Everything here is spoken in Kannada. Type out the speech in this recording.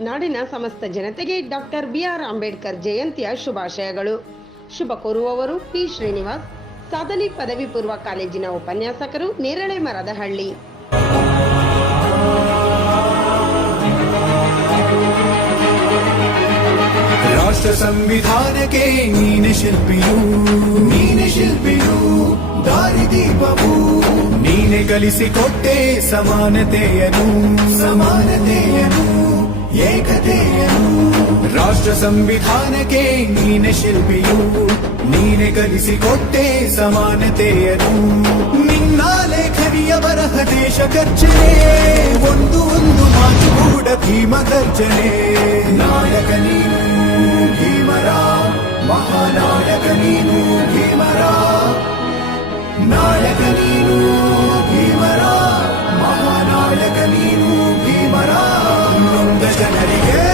ನಾಡಿನ ಸಮಸ್ತ ಜನತೆಗೆ ಡಾಕ್ಟರ್ ಬಿಆರ್ ಅಂಬೇಡ್ಕರ್ ಜಯಂತಿಯ ಶುಭಾಶಯಗಳು. ಶುಭ ಕೋರುವವರು ಪಿ ಶ್ರೀನಿವಾಸ್. ಸಾಧನೆ ಪದವಿ ಪೂರ್ವ ಕಾಲೇಜಿನ ಉಪನ್ಯಾಸಕರು ನೇರಳೆ ಮರದಹಳ್ಳಿ. ರಾಷ್ಟ್ರ ಸಂವಿಧಾನಕ್ಕೆ ನೀನೆ ಶಿಲ್ಪಿಯು. ನೀನ ಶಿಲ್ಪಿಯು ದಾರಿದೀಪವು ನೀನೆ ಕಲಿಸಿಕೊಟ್ಟೆ ಸಮಾನತೆಯನು. ಸಮಾನತೆಯನು ಏಕತೆಯನು ರಾಷ್ಟ್ರ ಸಂವಿಧಾನಕ್ಕೆ ನೀನೆ ಶಿಲ್ಪಿಯು ನೀನೆ ಕಲಿಸಿಕೊಟ್ಟೆ ಸಮಾನತೆಯನು ನಿನ್ನ ಲೇಖನಿಯ ಬರಹ ದೇಶ ಗರ್ಜನೆ ಒಂದು ಒಂದು ಮಾತು ಕೂಡ ಭೀಮ ಗರ್ಜನೆ ನಾಯಕ ನೀನು ಭೀಮರ ಮಹಾನಾಯಕ ನೀನು ಭೀಮರ ನಾಯಕ ನೀನು